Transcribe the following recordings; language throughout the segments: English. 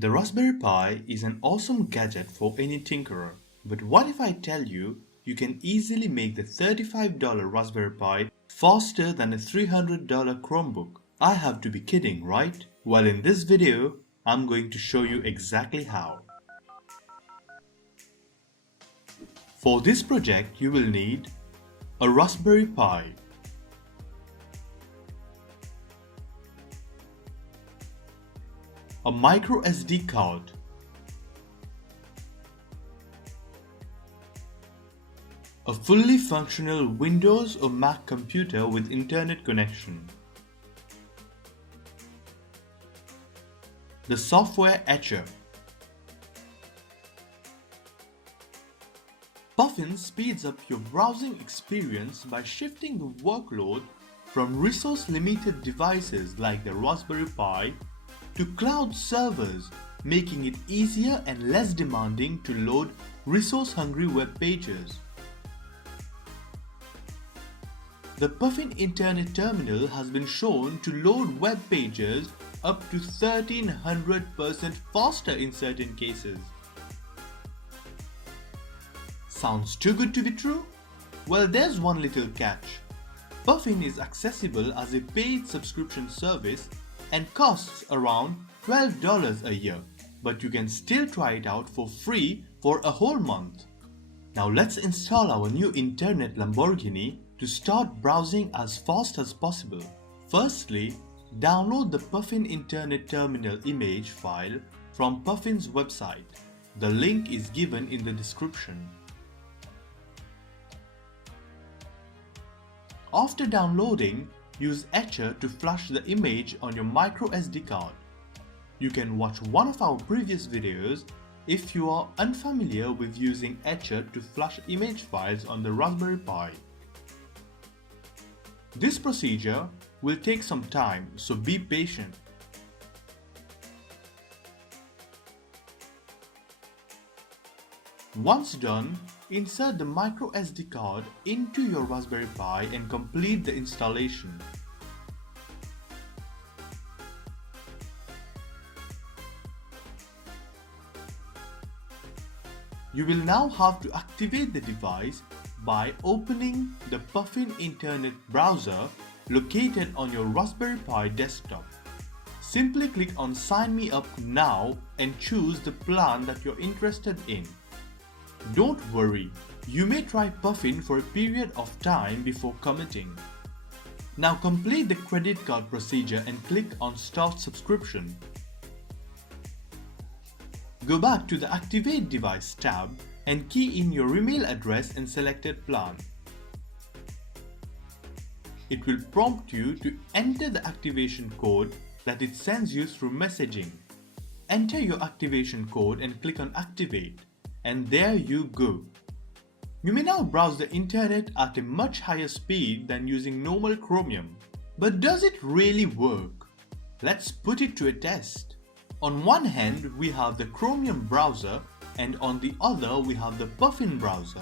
The Raspberry Pi is an awesome gadget for any tinkerer, but what if I tell you you can easily make the $35 Raspberry Pi faster than a $300 Chromebook? I have to be kidding, right? Well, in this video, I'm going to show you exactly how. For this project, you will need a Raspberry Pi, a MicroSD card, a fully functional Windows or Mac computer with internet connection, the software Etcher. Puffin speeds up your browsing experience by shifting the workload from resource-limited devices like the Raspberry Pi to cloud servers, making it easier and less demanding to load resource-hungry web pages. The Puffin Internet Terminal has been shown to load web pages up to 1300% faster in certain cases. Sounds too good to be true? Well, there's one little catch. Puffin is accessible as a paid subscription service and costs around $12 a year, but you can still try it out for free for a whole month. Now let's install our new internet Lamborghini to start browsing as fast as possible. Firstly, download the Puffin Internet Terminal image file from Puffin's website. The link is given in the description. After downloading, use Etcher to flash the image on your MicroSD card. You can watch one of our previous videos if you are unfamiliar with using Etcher to flash image files on the Raspberry Pi. This procedure will take some time, so be patient. Once done, insert the MicroSD card into your Raspberry Pi and complete the installation. You will now have to activate the device by opening the Puffin Internet browser located on your Raspberry Pi desktop. Simply click on Sign Me Up Now and choose the plan that you're interested in. Don't worry, you may try Puffin for a period of time before committing. Now complete the credit card procedure and click on Start Subscription. Go back to the Activate Device tab and key in your email address and selected plan. It will prompt you to enter the activation code that it sends you through messaging. Enter your activation code and click on Activate. And there you go. You may now browse the internet at a much higher speed than using normal Chromium. But does it really work? Let's put it to a test. On one hand, we have the Chromium browser and on the other we have the Puffin browser.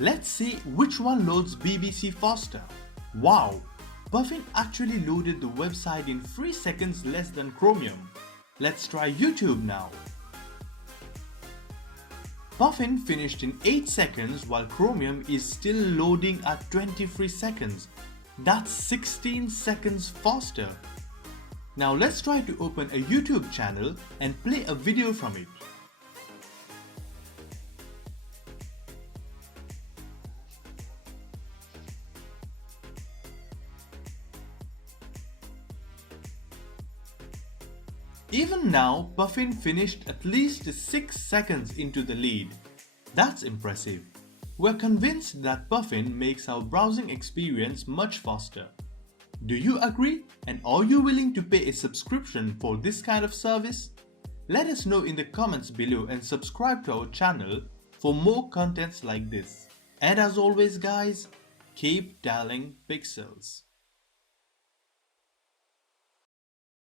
Let's see which one loads BBC faster. Wow! Puffin actually loaded the website in 3 seconds less than Chromium. Let's try YouTube now. Puffin finished in 8 seconds while Chromium is still loading at 23 seconds. That's 16 seconds faster. Now let's try to open a YouTube channel and play a video from it. Even now, Puffin finished at least 6 seconds into the lead. That's impressive. We're convinced that Puffin makes our browsing experience much faster. Do you agree? And are you willing to pay a subscription for this kind of service? Let us know in the comments below and subscribe to our channel for more contents like this. And as always guys, keep dialing pixels.